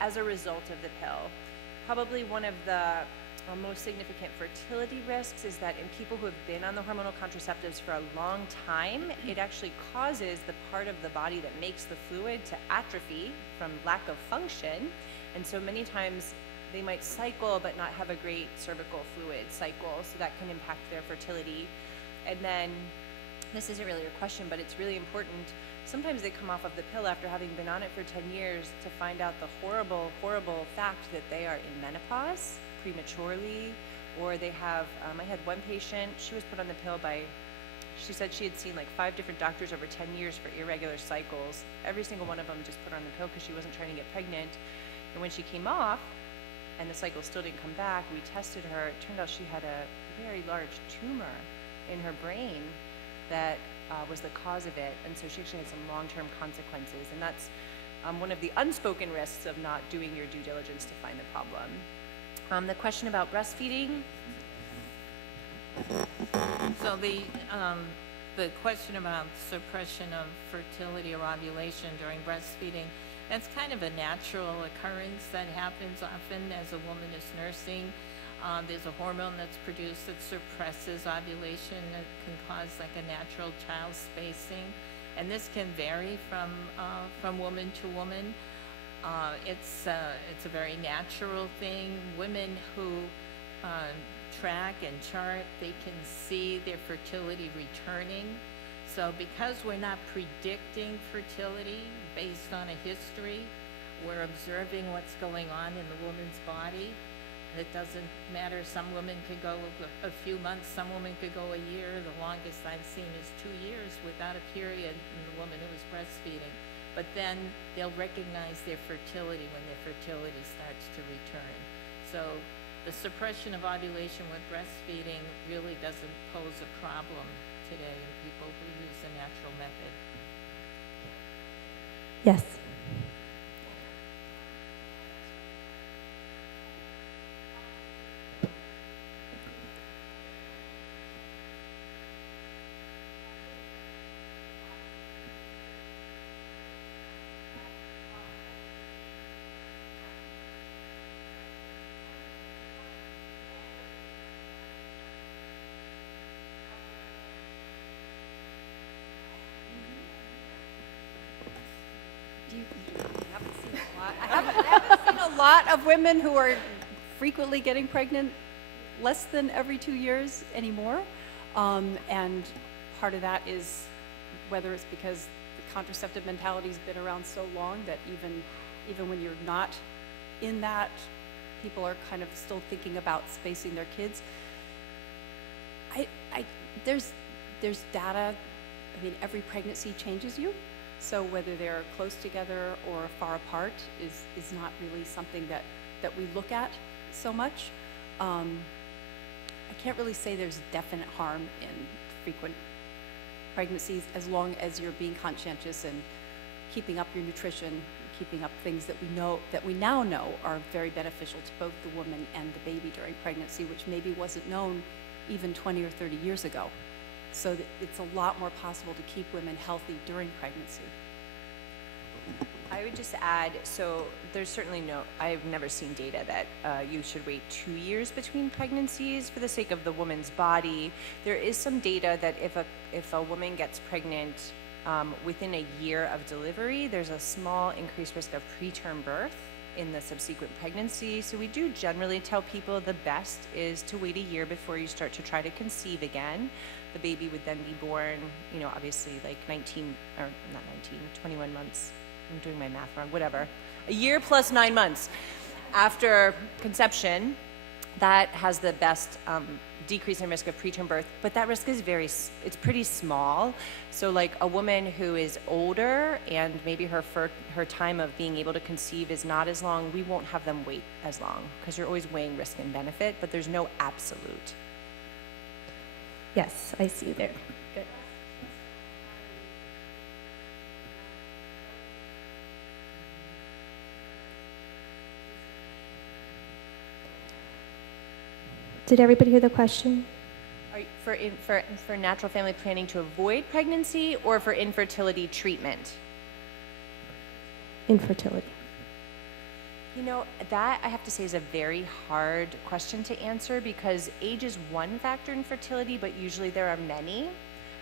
as a result of the pill. Probably one of the most significant fertility risks is that in people who have been on the hormonal contraceptives for a long time, it actually causes the part of the body that makes the fluid to atrophy from lack of function. And so many times they might cycle but not have a great cervical fluid cycle, so that can impact their fertility. And then, this isn't really your question, but it's really important. Sometimes they come off of the pill after having been on it for 10 years to find out the horrible, horrible fact that they are in menopause prematurely, or they have, I had one patient, she was put on the pill she said she had seen like 5 different doctors over 10 years for irregular cycles. Every single one of them just put her on the pill because she wasn't trying to get pregnant. And when she came off, and the cycle still didn't come back, we tested her. It turned out she had a very large tumor in her brain that was the cause of it. And so she actually had some long-term consequences. And that's one of the unspoken risks of not doing your due diligence to find the problem. The question about breastfeeding. So the question about suppression of fertility or ovulation during breastfeeding, that's kind of a natural occurrence that happens often as a woman is nursing. There's a hormone that's produced that suppresses ovulation that can cause like a natural child spacing. And this can vary from woman to woman. It's a very natural thing. Women who track and chart, they can see their fertility returning. So because we're not predicting fertility based on a history, we're observing what's going on in the woman's body. It doesn't matter, some women could go a few months, some women could go a year. The longest I've seen is 2 years without a period in the woman who was breastfeeding. But then they'll recognize their fertility when their fertility starts to return. So the suppression of ovulation with breastfeeding really doesn't pose a problem today in people who use the natural method. Yes. I haven't seen a lot of women who are frequently getting pregnant less than every 2 years anymore. And part of that is whether it's because the contraceptive mentality has been around so long that even when you're not in that, people are kind of still thinking about spacing their kids. There's data. I mean, every pregnancy changes you. So whether they're close together or far apart is not really something that we look at so much. I can't really say there's definite harm in frequent pregnancies as long as you're being conscientious and keeping up your nutrition, keeping up things that we now know are very beneficial to both the woman and the baby during pregnancy, which maybe wasn't known even 20 or 30 years ago. So that it's a lot more possible to keep women healthy during pregnancy. I would just add, so there's certainly I've never seen data that you should wait 2 years between pregnancies for the sake of the woman's body. There is some data that if a woman gets pregnant within a year of delivery, there's a small increased risk of preterm birth in the subsequent pregnancy. So we do generally tell people the best is to wait a year before you start to try to conceive again. The baby would then be born, obviously like 21 months. I'm doing my math wrong, whatever. A year plus 9 months after conception, that has the best decrease in risk of preterm birth, but that risk is it's pretty small. So like a woman who is older and maybe her time of being able to conceive is not as long, we won't have them wait as long because you're always weighing risk and benefit, but there's no absolute. Yes, I see there. Good. Did everybody hear the question? Are you, for natural family planning to avoid pregnancy or for infertility treatment? Infertility. You know, that I have to say is a very hard question to answer because age is one factor in fertility, but usually there are many.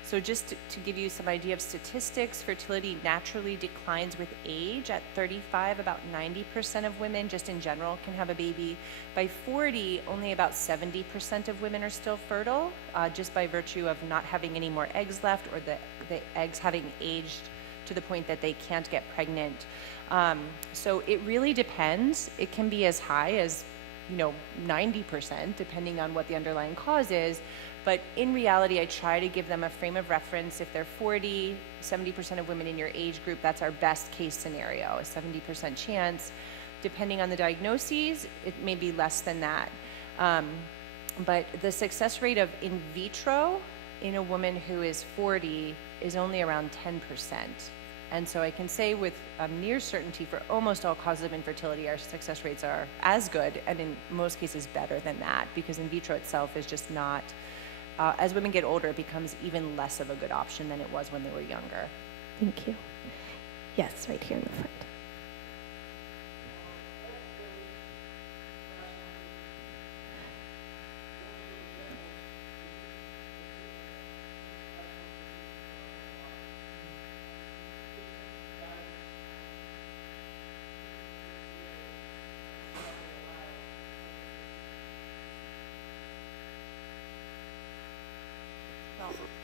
So just to give you some idea of statistics, fertility naturally declines with age. At 35, about 90% of women, just in general, can have a baby. By 40, only about 70% of women are still fertile, just by virtue of not having any more eggs left or the eggs having aged to the point that they can't get pregnant. So it really depends. It can be as high as, 90%, depending on what the underlying cause is. But in reality, I try to give them a frame of reference. If they're 40, 70% of women in your age group, that's our best case scenario, a 70% chance. Depending on the diagnoses, it may be less than that. But the success rate of in vitro in a woman who is 40 is only around 10%. And so I can say with near certainty for almost all causes of infertility, our success rates are as good, and in most cases better than that, because in vitro itself is just not, as women get older, it becomes even less of a good option than it was when they were younger. Thank you. Yes, right here in the front.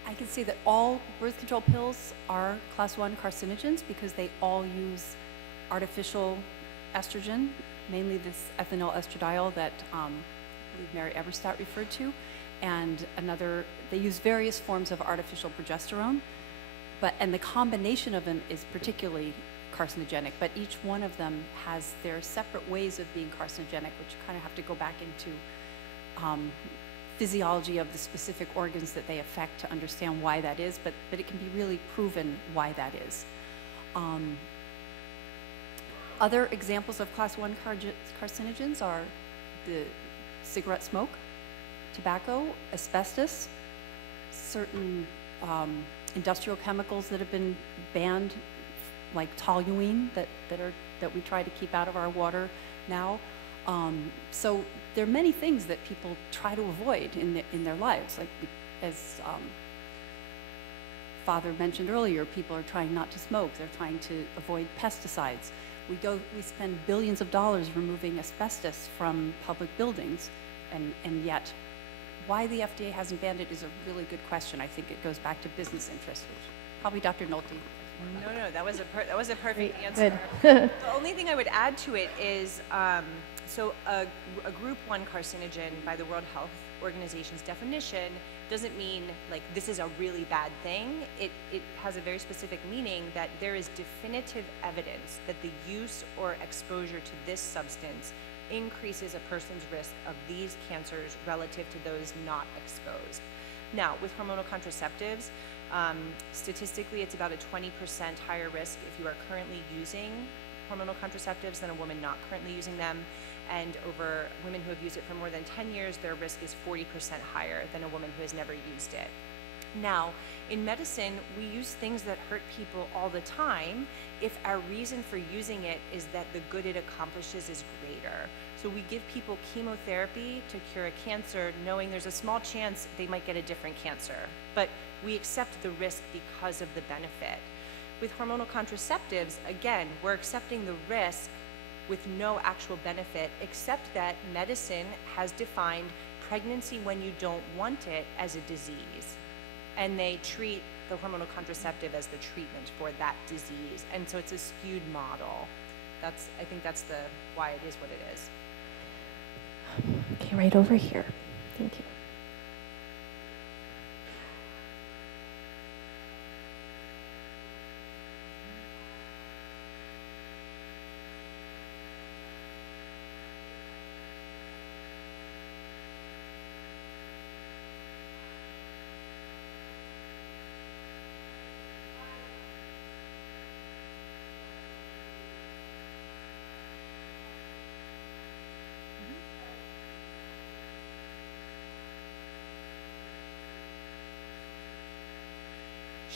I can say that all birth control pills are class 1 carcinogens because they all use artificial estrogen, mainly this ethinyl estradiol that I believe Mary Eberstadt referred to, and they use various forms of artificial progesterone, and the combination of them is particularly carcinogenic, but each one of them has their separate ways of being carcinogenic, which you kind of have to go back into physiology of the specific organs that they affect to understand why that is, but it can be really proven why that is. Other examples of class 1 carcinogens are the cigarette smoke, tobacco, asbestos, certain industrial chemicals that have been banned, like toluene that we try to keep out of our water now. So there are many things that people try to avoid in their lives. Like as Father mentioned earlier, people are trying not to smoke. They're trying to avoid pesticides. We spend billions of dollars removing asbestos from public buildings, and yet why the FDA hasn't banned it is a really good question. I think it goes back to business interests, which probably Dr. Nolte. No, that was a perfect answer. Good. The only thing I would add to it is, so a group 1 carcinogen by the World Health Organization's definition doesn't mean like this is a really bad thing. It has a very specific meaning that there is definitive evidence that the use or exposure to this substance increases a person's risk of these cancers relative to those not exposed. Now, with hormonal contraceptives, statistically, it's about a 20% higher risk if you are currently using hormonal contraceptives than a woman not currently using them. And over women who have used it for more than 10 years, their risk is 40% higher than a woman who has never used it. Now, in medicine, we use things that hurt people all the time if our reason for using it is that the good it accomplishes is greater. So we give people chemotherapy to cure a cancer, knowing there's a small chance they might get a different cancer, but we accept the risk because of the benefit. With hormonal contraceptives, again, we're accepting the risk with no actual benefit, except that medicine has defined pregnancy when you don't want it as a disease. And they treat the hormonal contraceptive as the treatment for that disease. And so it's a skewed model. I think that's why it is what it is. Okay, right over here. Thank you.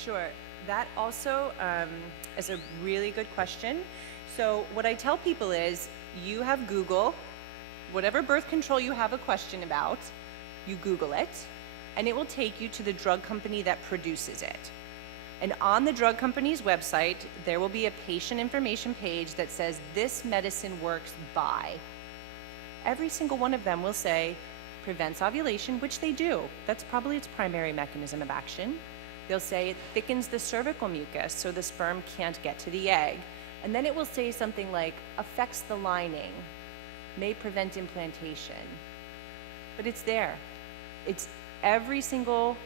Sure. That also is a really good question. So what I tell people is you have Google, whatever birth control you have a question about, you Google it, and it will take you to the drug company that produces it. And on the drug company's website, there will be a patient information page that says this medicine works by. Every single one of them will say prevents ovulation, which they do. That's probably its primary mechanism of action. They'll say it thickens the cervical mucus so the sperm can't get to the egg. And then it will say something like affects the lining, may prevent implantation. But it's there. It's every single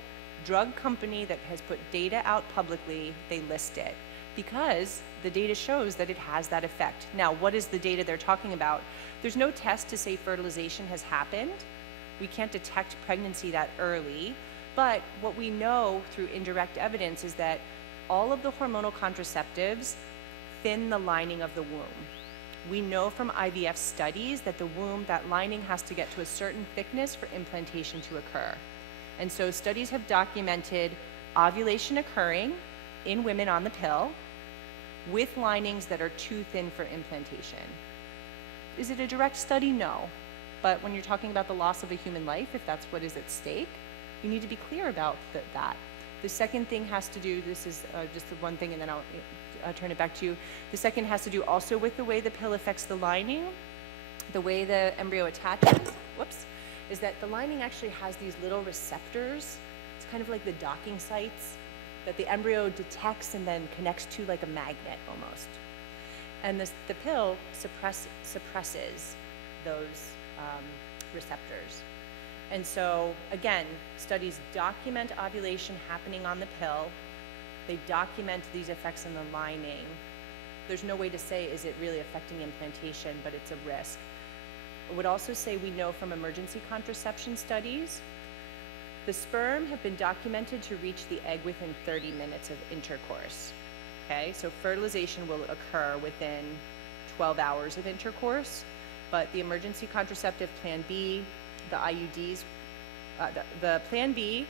drug company that has put data out publicly, they list it because the data shows that it has that effect. Now, what is the data they're talking about? There's no test to say fertilization has happened. We can't detect pregnancy that early, but what we know through indirect evidence is that all of the hormonal contraceptives thin the lining of the womb. We know from IVF studies that the womb, that lining has to get to a certain thickness for implantation to occur. And so studies have documented ovulation occurring in women on the pill with linings that are too thin for implantation. Is it a direct study? No. But when you're talking about the loss of a human life, if that's what is at stake, you need to be clear about that. The second thing has to do, this is just the one thing and then I'll turn it back to you. The second has to do also with the way the pill affects the lining, the way the embryo attaches, is that the lining actually has these little receptors. It's kind of like the docking sites that the embryo detects and then connects to like a magnet almost. And the pill suppresses those receptors. And so, again, studies document ovulation happening on the pill. They document these effects in the lining. There's no way to say, is it really affecting implantation, but it's a risk. I would also say we know from emergency contraception studies, the sperm have been documented to reach the egg within 30 minutes of intercourse. Okay, so fertilization will occur within 12 hours of intercourse, but the emergency contraceptive Plan B, the IUDs, the Plan B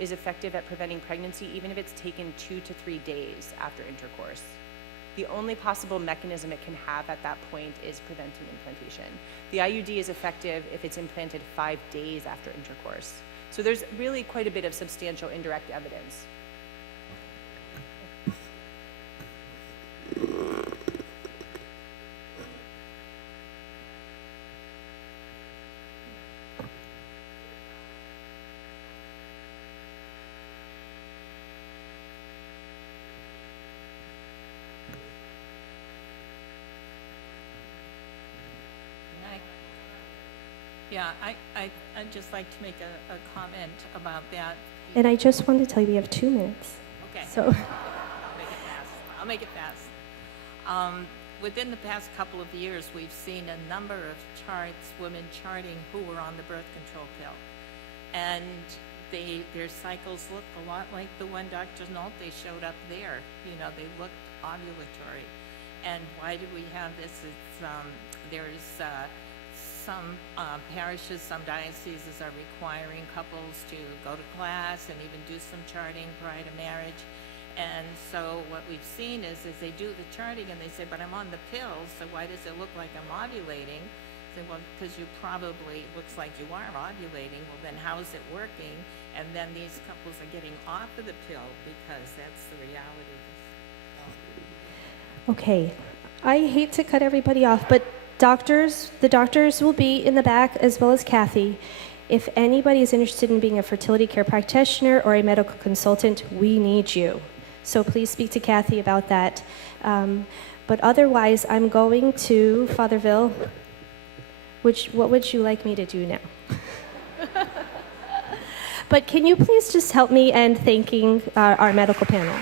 is effective at preventing pregnancy even if it's taken 2 to 3 days after intercourse. The only possible mechanism it can have at that point is preventing implantation. The IUD is effective if it's implanted 5 days after intercourse. So there's really quite a bit of substantial indirect evidence. Yeah, I'd just like to make a comment about that. And I just wanted to tell you we have 2 minutes. Okay. So, I'll make it fast. Within the past couple of years, we've seen a number of charts, women charting who were on the birth control pill. And their cycles look a lot like the one Dr. Nolte showed up there. You know, they look ovulatory. And why do we have this? It's, there's some parishes, some dioceses are requiring couples to go to class and even do some charting prior to marriage. And so what we've seen is they do the charting and they say, but I'm on the pill, so why does it look like I'm ovulating? Say, well, because you probably, looks like you are ovulating. Well, then how is it working? And then these couples are getting off of the pill because that's the reality. okay. I hate to cut everybody off, but the doctors will be in the back as well as Kathy. If anybody is interested in being a fertility care practitioner or a medical consultant, we need you. So please speak to Kathy about that. But otherwise, I'm going to Fatherville. What would you like me to do now? But can you please just help me in thanking our medical panel?